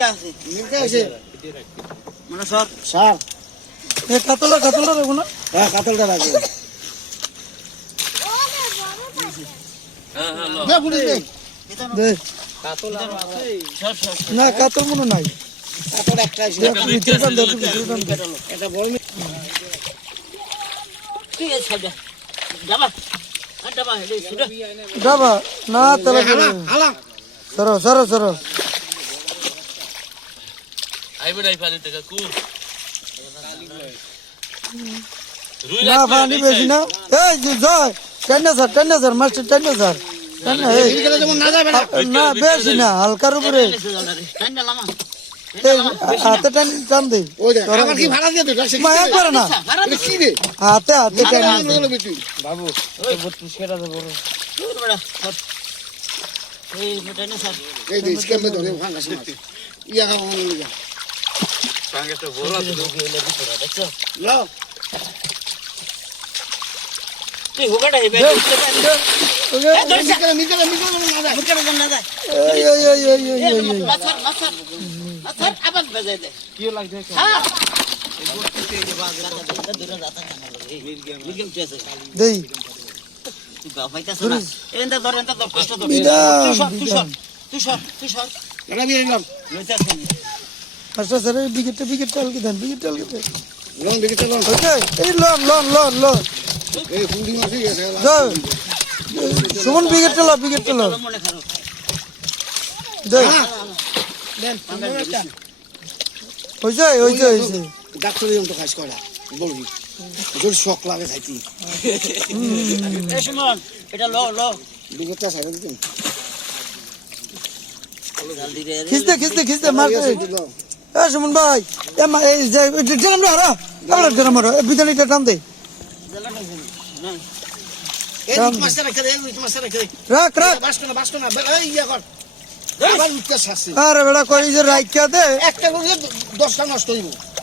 আছে মিলতে আছে মানে সব স্যার এই কাতলটা রাখবো না? হ্যাঁ কাতলটা রাখবো দে পুলিশ দে দে। কাতল আছে সব না কাতল মনে নাই। কাতল একটা আছে দে, একটু ভিতরে টান দে, একটু ভিতরে টান দে। এটা বড় ঠিক আছে সাইডে যাবা আড্ডা হেডে সুদা যাবা না তাহলে হালা সরো আইবে নাই পানি থেকে কু না পানি বেশি না। এই জয় টেন্ডা স্যার মাস্টার টেন্ডা স্যার এই এদিকে যেমন না যাবে না না বেশি না হালকার উপরে ঠান্ডা লামা এই হাতে টান দে। ওই দেখ আমার কি ভাড়া দিয়ে দে রাখছি মা একবার না এটা কি রে হাতে টান দে। বাবু দূর বড়া এই মোটানে স্যার এই দে স্ক্যামে ধরে ভাঙা সমাজ ইয়া খাওয়া ইয়া সাঙ্গেটা বড় আছে দেখছো লাও তুই হোগাটা হেবে ওকে মিটারে না যায় মুখে বন্ধ না যায় এই মাছার আবার বাজাই দে কি লাগছে হ্যাঁ দূরে যাতা না মির্গেম চেছে দেই তুই গাফাইতাছ না এন্টা ধর কষ্ট তো তুই সর এটা বিয়ে নিলাম লইতাছ মাস্টার স্যার বিকেট টালকে দেন লোন দিকে চলো ওকে এই লন এই ফুলডি মাছি গেছে জয় সুমন বিকেট টালো মনে খারাপ দেই দেন হইছে ডাক্তার তো কাজ করা বলবি তোর শখ লাগে খাইতি এই সুমন এটা ল বিগতটা সাইড দিন জলদি রে খিস্তে মার দে। এ সুমন ভাই এই যে ড্রাম রা ড্রাম রা বিদানিটা টান দে এই মাছটা রেখে দে মাছটা রেখে দে রাখ বাস না এই ইয়া কর আবার উঠতে শাসি আরে বেটা কই যে রাইখা দে একটা লোকে 10টা নষ্ট হইব